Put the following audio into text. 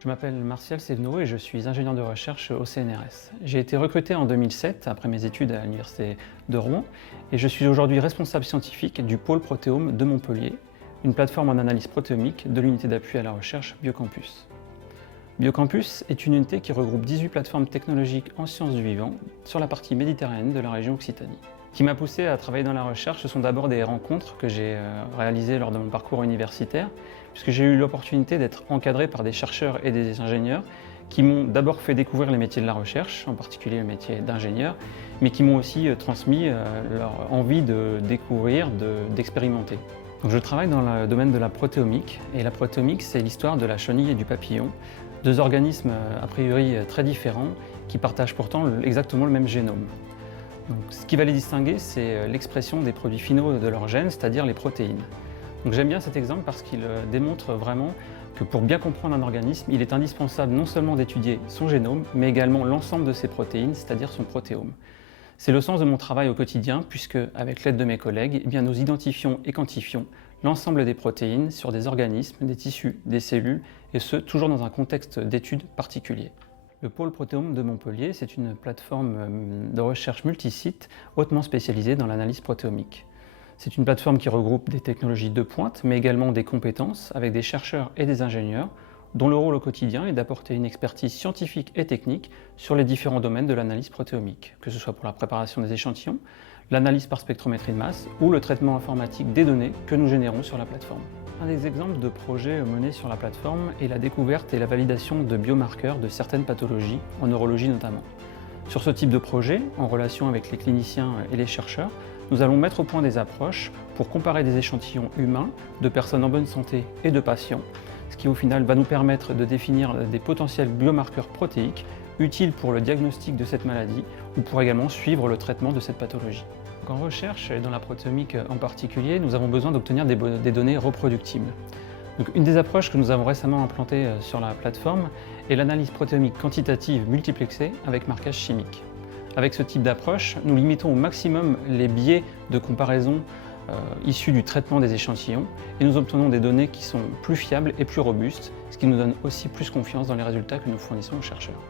Je m'appelle Martial Sévenot et je suis ingénieur de recherche au CNRS. J'ai été recruté en 2007 après mes études à l'université de Rouen et je suis aujourd'hui responsable scientifique du pôle protéome de Montpellier, une plateforme en analyse protéomique de l'unité d'appui à la recherche Biocampus. Biocampus est une unité qui regroupe 18 plateformes technologiques en sciences du vivant sur la partie méditerranéenne de la région Occitanie. Ce qui m'a poussé à travailler dans la recherche, ce sont d'abord des rencontres que j'ai réalisées lors de mon parcours universitaire, puisque j'ai eu l'opportunité d'être encadré par des chercheurs et des ingénieurs qui m'ont d'abord fait découvrir les métiers de la recherche, en particulier le métier d'ingénieur, mais qui m'ont aussi transmis leur envie de découvrir, d'expérimenter. Donc je travaille dans le domaine de la protéomique, et la protéomique, c'est l'histoire de la chenille et du papillon, deux organismes a priori très différents qui partagent pourtant exactement le même génome. Donc, ce qui va les distinguer, c'est l'expression des produits finaux de leur gène, c'est-à-dire les protéines. Donc, j'aime bien cet exemple parce qu'il démontre vraiment que pour bien comprendre un organisme, il est indispensable non seulement d'étudier son génome, mais également l'ensemble de ses protéines, c'est-à-dire son protéome. C'est le sens de mon travail au quotidien, puisque, avec l'aide de mes collègues, nous identifions et quantifions l'ensemble des protéines sur des organismes, des tissus, des cellules, et ce, toujours dans un contexte d'étude particulier. Le pôle protéome de Montpellier, c'est une plateforme de recherche multisite hautement spécialisée dans l'analyse protéomique. C'est une plateforme qui regroupe des technologies de pointe, mais également des compétences avec des chercheurs et des ingénieurs, dont le rôle au quotidien est d'apporter une expertise scientifique et technique sur les différents domaines de l'analyse protéomique, que ce soit pour la préparation des échantillons, l'analyse par spectrométrie de masse ou le traitement informatique des données que nous générons sur la plateforme. Un des exemples de projets menés sur la plateforme est la découverte et la validation de biomarqueurs de certaines pathologies, en neurologie notamment. Sur ce type de projet, en relation avec les cliniciens et les chercheurs, nous allons mettre au point des approches pour comparer des échantillons humains de personnes en bonne santé et de patients, ce qui au final va nous permettre de définir des potentiels biomarqueurs protéiques utiles pour le diagnostic de cette maladie ou pour également suivre le traitement de cette pathologie. En recherche, et dans la protéomique en particulier, nous avons besoin d'obtenir des données reproductibles. Donc, une des approches que nous avons récemment implantées sur la plateforme est l'analyse protéomique quantitative multiplexée avec marquage chimique. Avec ce type d'approche, nous limitons au maximum les biais de comparaison issus du traitement des échantillons et nous obtenons des données qui sont plus fiables et plus robustes, ce qui nous donne aussi plus confiance dans les résultats que nous fournissons aux chercheurs.